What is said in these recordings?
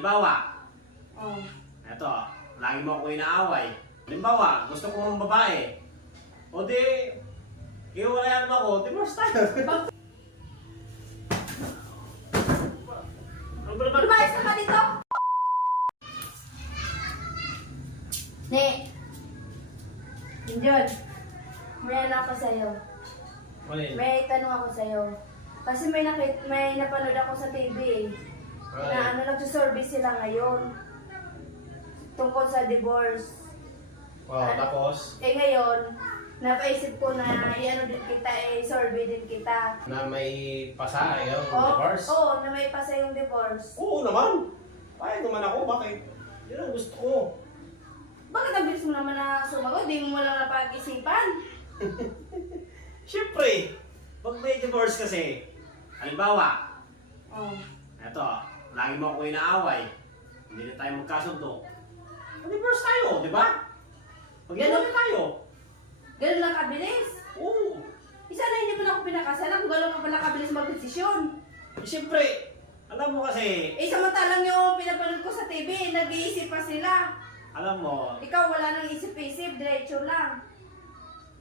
Halimbawa, Oh. eto, lagi mo ako inaaway. Halimbawa, gusto ko ng babae. O di, iwalayan mo ako, divorce tayo. Ano ba naman? Lumayas ka dito! Ne! Injun, may ano ako sa'yo. Malin. May tanong ako sa'yo. Kasi may napanood ako sa TV na nagsusurvey sila ngayon tungkol sa divorce. Wow, tapos? Ngayon, napaisip ko na i-ano din kita, survey din kita. Na may pasa, yung divorce? Oo, na may pasa yung divorce. Oo naman. Payag naman ako, bakit? Yun ang gusto ko. Bakit ang bilis mo naman na sumagot? Di mo lang napag-isipan. Siyempre, pag may divorce kasi, halimbawa, Oh. eto, lagi mo ako inaaway, hindi na tayo magkasundo, divorce tayo, di ba? Mag-iwalay tayo. Ganun lang kabilis. Oo. Isa na hindi mo na ako pinakasalan kung gano'n ka pala kabilis mag-desisyon. Siyempre, alam mo kasi, Samantalang yung pinapanood ko sa TV, nag-iisip pa sila. alam mo, Ikaw wala nang isip-isip, diretso lang.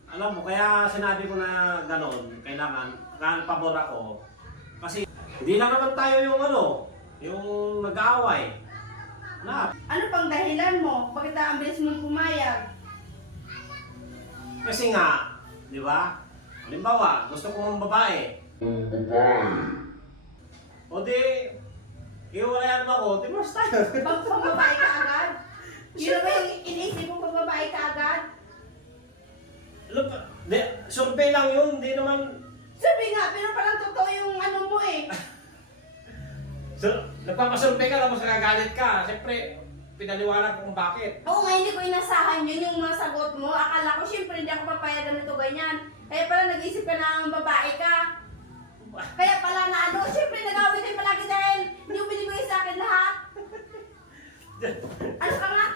kaya sinabi ko na gano'n, kailangan pabor ako. Kasi, hindi lang naman tayo yung nag-aaway. Na, Ano pang dahilan mo? Bakit ang bilis mong pumayag? kasi nga, di ba? Halimbawa, gusto ko ng babae. O di, iwalayan mo ako, divorce tayo. Pag babae ka agad? Yun ba yung iniisip mo pag babae ka agad? Survey lang yun, hindi naman... Sabi nga, pero parang totoo yung ano mo eh. Nagpapasurvey ka, tapos nagagalit ka. Siyempre, pinaliwanag kung bakit. Oo nga, hindi ko inasahan yun yung mga sagot mo. Akala ko, syempre, hindi ako papayagan nito ganyan. Kaya pala nag-isip ka ng babae ka. Kaya pala na ano, syempre, nag-away tayo palagi dahil hindi mo binibigay sa akin lahat. Ano ka nga?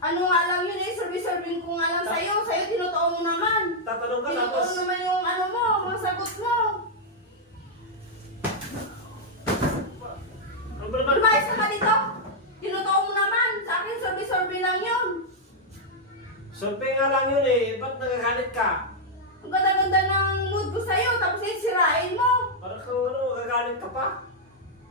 Ano nga lang yun eh, survey-survey ko nga lang sa'yo. Sa'yo, tinotoo mo naman. Tatanong ka, Tinotoo tapos... naman yung ano mo, mga sagot mo. Ano ba naman? Lumayas ka dito. Tinotoo mo naman. Sa akin, survey-survey lang yun. Survey nga lang yun eh, ba't nagagalit ka? Ang ganda-ganda ng mood ko sa'yo, tapos sirain mo. Parang kung nagagalit ka pa.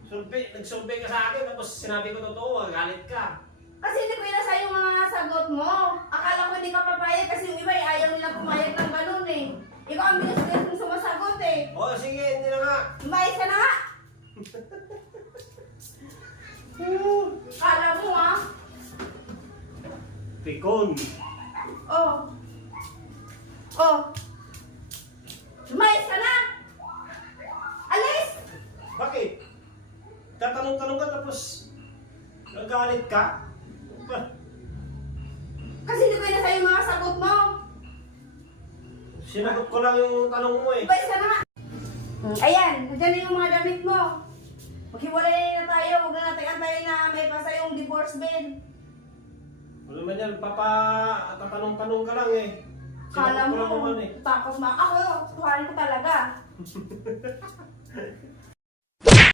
Nag-survey ka sa akin, tapos sinabi ko totoo, nagagalit ka. Kasi hindi ko inasa yung mga sagot mo. Akala ko hindi ka papayag kasi yung iba ay ayaw nilang pumayag ng ganun eh. Ikaw ang bilis-bilis mong sumasagot eh. O sige, hindi na nga. Lumayas ka na nga. Kala mo ah. Pikon. Oh. Oh. Lumayas ka na. Alis. Bakit? Tatanong-tanong ka tapos nagagalit ka? Kasi hindi ko inasa yung mga sagot mo. Sinagot ko lang yung tanong mo eh. Lumayas ka na nga. Ayan, nandiyan na yung mga damit mo. Maghiwalay na tayo, huwag na natin antayin na may pasa yung divorce bill. Wala man yan, tatanong-tanong ka lang eh. Kala Sinagot ko lang mo, naman eh. tapos ako, tuharin ko talaga.